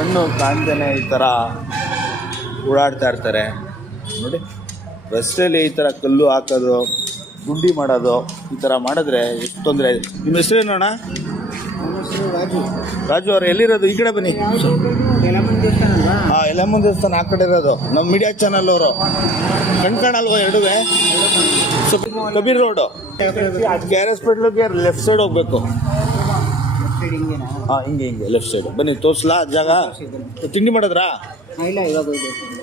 ಕಣ್ಣು ಕಾಣ್ದೇನೆ ಈ ಥರ ಓಡಾಡ್ತಾ ಇರ್ತಾರೆ ನೋಡಿ. ರಸ್ತೆಯಲ್ಲಿ ಈ ಥರ ಕಲ್ಲು ಹಾಕೋದು, ಗುಂಡಿ ಮಾಡೋದು, ಈ ಥರ ಮಾಡಿದ್ರೆ ಎಷ್ಟು ತೊಂದರೆ ಇದೆ. ನಿಮ್ಮ ಹೆಸರೇನು ಅಣ್ಣ? ರಾಜು ಅವ್ರು ಎಲ್ಲಿರೋದು? ಈ ಕಡೆ ಬನ್ನಿ. ಹಾಂ, ಯಲಮನ್ ದೇವಸ್ಥಾನ ಆ ಕಡೆ ಇರೋದು. ನಮ್ಮ ಮೀಡಿಯಾ ಚಾನಲ್ ಅವರು ಕಣ್ಕಾಣಲ್ವ ಎರಡುವೆ? ಕಬೀರ್ ರೋಡು KR ಹಾಸ್ಪಿಟ್ಲಿಗೆ ಲೆಫ್ಟ್ ಸೈಡ್ ಹೋಗ್ಬೇಕು. ಹಾಂ, ಹಿಂಗೆ ಲೆಫ್ಟ್ ಸೈಡ್ ಬನ್ನಿ, ತೋರಿಸ್ಲಾ ಜಾಗ? ತಿಂಡಿ ಮಾಡಿದ್ರಾ?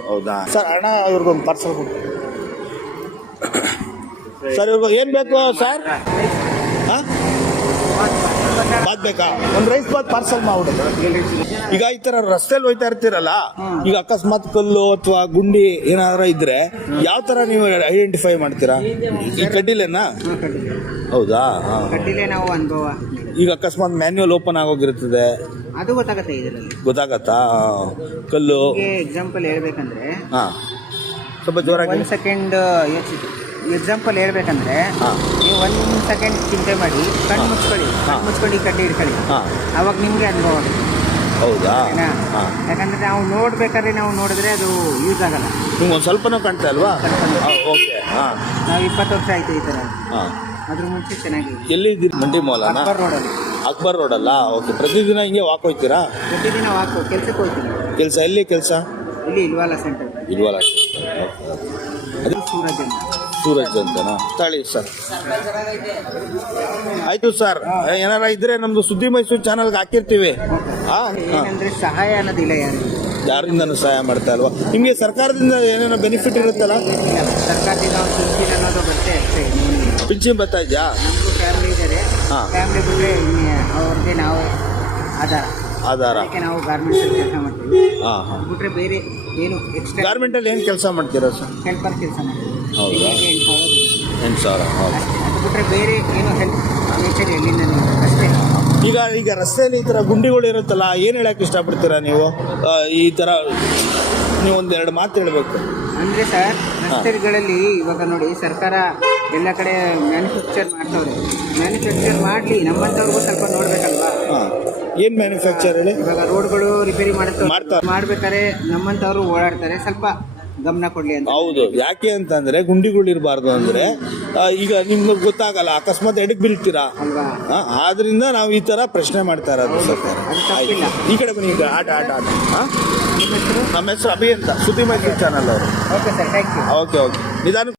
ಹೌದಾ ಸರ್? ಅಣ್ಣ ಇವ್ರಿಗೊಂದು ಪಾರ್ಸಲ್ ಕೊಡಿ ಸರ್. ಇವ್ರಿಗೆ ಏನು ಬೇಕು ಸರ್? ಹಾಂ, ಬಾತ್ ಬೇಕಾ? ಒಂದು ರೈಸ್ ಬಾತ್ ಪಾರ್ಸಲ್ ಮಾಡ್ಬಿಡು. ಈಗ ಈ ಥರ ರಸ್ತೆಯಲ್ಲಿ ಹೋಯ್ತಾ ಇರ್ತೀರಲ್ಲ, ಈಗ ಅಕಸ್ಮಾತ್ ಕಲ್ಲು ಅಥವಾ ಗುಂಡಿ ಏನಾದ್ರು ಇದ್ರೆ ಯಾವ ಥರ ನೀವು ಐಡೆಂಟಿಫೈ ಮಾಡ್ತೀರಾ? ಈ ಕಡ್ಡಿಲೇನಾ? ಹೌದಾ? ನಾವು ಅನುಭವ. ಈಗ ಅಕಸ್ಮಾತ್ ಮ್ಯಾನ್ಯುವಲ್ ಓಪನ್ ಆಗೋಗಿರ್ತದೆ, ಅದು ಗೊತ್ತಾಗತ್ತೆ. ಇದರಲ್ಲಿ ಗೊತ್ತಾಗತ್ತಾ? ಕಲ್ಲು ಎಕ್ಸಾಂಪಲ್ ಹೇಳ್ಬೇಕಂದ್ರೆ, ಹಾಂ ಸ್ವಲ್ಪ ಜೋರಾಗಿ. 1 ಸೆಕೆಂಡ್ ಎಕ್ಸಾಂಪಲ್ ಹೇಳ್ಬೇಕಂದ್ರೆ, ನೀವು 1 ಸೆಕೆಂಡ್ ಚಿಂತೆ ಮಾಡಿ ಕಣ್ಣು ಮುಚ್ಕೊಳ್ಳಿ, ಕಡ್ಡಿ ಹಿಡ್ಕೊಳ್ಳಿ, ಅವಾಗ ನಿಮ್ಗೆ ಅನುಭವ ಆಗುತ್ತೆ. ಹೌದಾ? ಯಾಕಂದ್ರೆ ನಾವು ನೋಡ್ಬೇಕಾದ್ರೆ ನಾವು ನೋಡಿದ್ರೆ ಅದು ಯೂಸ್ ಆಗಲ್ಲ. ನಿಮ್ಗೆ ಒಂದು ಸ್ವಲ್ಪನೂ ಕಾಣ್ತಾ ಇಲ್ವಾ? ಓಕೆ. ಹಾಂ, ನಾವು 20 ವರ್ಷ ಆಯ್ತು ಈ ಥರ. ಹಾಂ, ಅದ್ರ ಮುಂಚೆ ಚೆನ್ನಾಗಿದೆ. ಎಲ್ಲಿ ಇದ್ದೀರಿ? ಮಂಡಿ ಮೌಲನಾ? ರೋಡಲ್ಲಿ. ಅಕ್ಬರ್ ರೋಡಲ್ಲ? ಓಕೆ. ಪ್ರತಿದಿನ ಹಿಂಗೆ ವಾಕ್ ಹೋಗ್ತೀರಾ? ಪ್ರತಿದಿನ ಕೆಲ್ಸಕ್ಕೆ ಹೋಗ್ತೀನಿ. ಕೆಲಸ ಎಲ್ಲಿ? ಕೆಲಸ ಇಲ್ಲಿ ಇಲ್ವಾಲ ಸೆಂಟರ್. ಇಲ್ವಲ್ಲ? ಅದು ಸೂರಜ್ ಅಂತ. ಸೂರಜ್ ಅಂತನಾ? ತಾಳಿ ಸರ್. ಆಯ್ತು ಸರ್, ಏನಾರ ಇದ್ರೆ ನಮ್ದು ಸುದ್ದಿ ಮೈಸೂರು ಚಾನಲ್ಗೆ ಹಾಕಿರ್ತೀವಿ. ಏನಂದ್ರೆ ಸಹಾಯ ಅನ್ನೋದಿಲ್ಲ ಯಾರಿಂದನೂ ಸಹಾಯ ಮಾಡ್ತಾ ಇಲ್ವಾ? ನಿಮಗೆ ಸರ್ಕಾರದಿಂದ ಏನೇನೋ ಬೆನಿಫಿಟ್ ಇರುತ್ತಲ್ಲ? ಸರ್ಕಾರದಿಂದ ಪಿಂಚಿನ್ ಅನ್ನೋದು ಬರುತ್ತೆ ಅಷ್ಟೇ. ಪಿಂಚಿನ್ ಬರ್ತಾ ಇದೆಯಾ? ನಮಗೂ ಫ್ಯಾಮಿಲಿ ಇದ್ದಾರೆ. ಫ್ಯಾಮಿಲಿ ಬಿಟ್ಟರೆ ಅವ್ರಿಗೆ ನಾವು ಆಧಾರ. ಅದಕ್ಕೆ ನಾವು ಗಾರ್ಮೆಂಟ್ಸ್ ಕೆಲಸ ಮಾಡ್ತೀವಿ. ಹಾಂ, ಬಿಟ್ಟರೆ ಬೇರೆ ಏನು ಎಕ್ಸ್ಟ್ರಾ. ಗಾರ್ಮೆಂಟಲ್ಲಿ ಏನು ಕೆಲಸ ಮಾಡ್ತೀರಾ ಸರ್? ಹೆಲ್ಪರ್ ಕೆಲಸ ಮಾಡ್ತೀವಿ. ಹೌದಾ? 8,000. 8,000. ಹೌದು. ಅದು ಬಿಟ್ಟರೆ ಬೇರೆ ಏನು ಹೆಲ್ಪ್ ನೇಚರ್ ಎಲ್ಲಿಂದ ಅಷ್ಟೇ. ಈಗ ರಸ್ತೆಯಲ್ಲಿ ಈ ಥರ ಗುಂಡಿಗಳು ಇರುತ್ತಲ್ಲ, ಏನು ಹೇಳಕ್ಕೆ ಇಷ್ಟಪಡ್ತೀರಾ ನೀವು? ಈ ಥರ ನೀವು ಒಂದೆರಡು ಮಾತು ಹೇಳಬೇಕು. ಅಂದರೆ ಸರ್, ರಸ್ತೆಗಳಲ್ಲಿ ಇವಾಗ ನೋಡಿ, ಸರ್ಕಾರ ಎಲ್ಲ ಕಡೆ ಮ್ಯಾನುಫ್ಯಾಕ್ಚರ್ ಮಾಡ್ತವ್ರೆ. ಮ್ಯಾನುಫ್ಯಾಕ್ಚರ್ ಮಾಡಲಿ, ನಮ್ಮಂಥವ್ರಿಗೂ ಸ್ವಲ್ಪ ನೋಡ್ಬೇಕಲ್ವಾ? ಹಾಂ, ಏನು ಮ್ಯಾನುಫ್ಯಾಕ್ಚರ್ ಹೇಳಿ? ಇವಾಗ ರೋಡ್ಗಳು ರಿಪೇರಿ ಮಾಡ್ಬೇಕಾದ್ರೆ ನಮ್ಮಂಥವ್ರು ಓಡಾಡ್ತಾರೆ, ಸ್ವಲ್ಪ ಗಮನ ಕೊಡಲಿ ಅಂತ. ಹೌದು. ಯಾಕೆ ಅಂತಂದ್ರೆ ಗುಂಡಿಗಳು ಇರಬಾರ್ದು ಅಂದ್ರೆ, ಈಗ ನಿಮ್ಗೆ ಗೊತ್ತಾಗಲ್ಲ, ಅಕಸ್ಮಾತ್ ಎಡಕ್ಕೆ ಬೀಳ್ತೀರಾ ಅಲ್ವಾ? ಆದ್ರಿಂದ ನಾವು ಈ ತರ ಪ್ರಶ್ನೆ ಮಾಡ್ತಾ ಇರೋದು ಸರ್ಕಾರ. ಈ ಕಡೆ ಬನ್ನಿ. ಈಗ ಆಟ. ನಮ್ಮ ಹೆಸರು ಅಭಿ ಅಂತ, ಸುದ್ದಿ ಮೈಸೂರು ಚಾನಲ್ ಅವರು. Okay sir, thank you. Okay. ನಿಧಾನ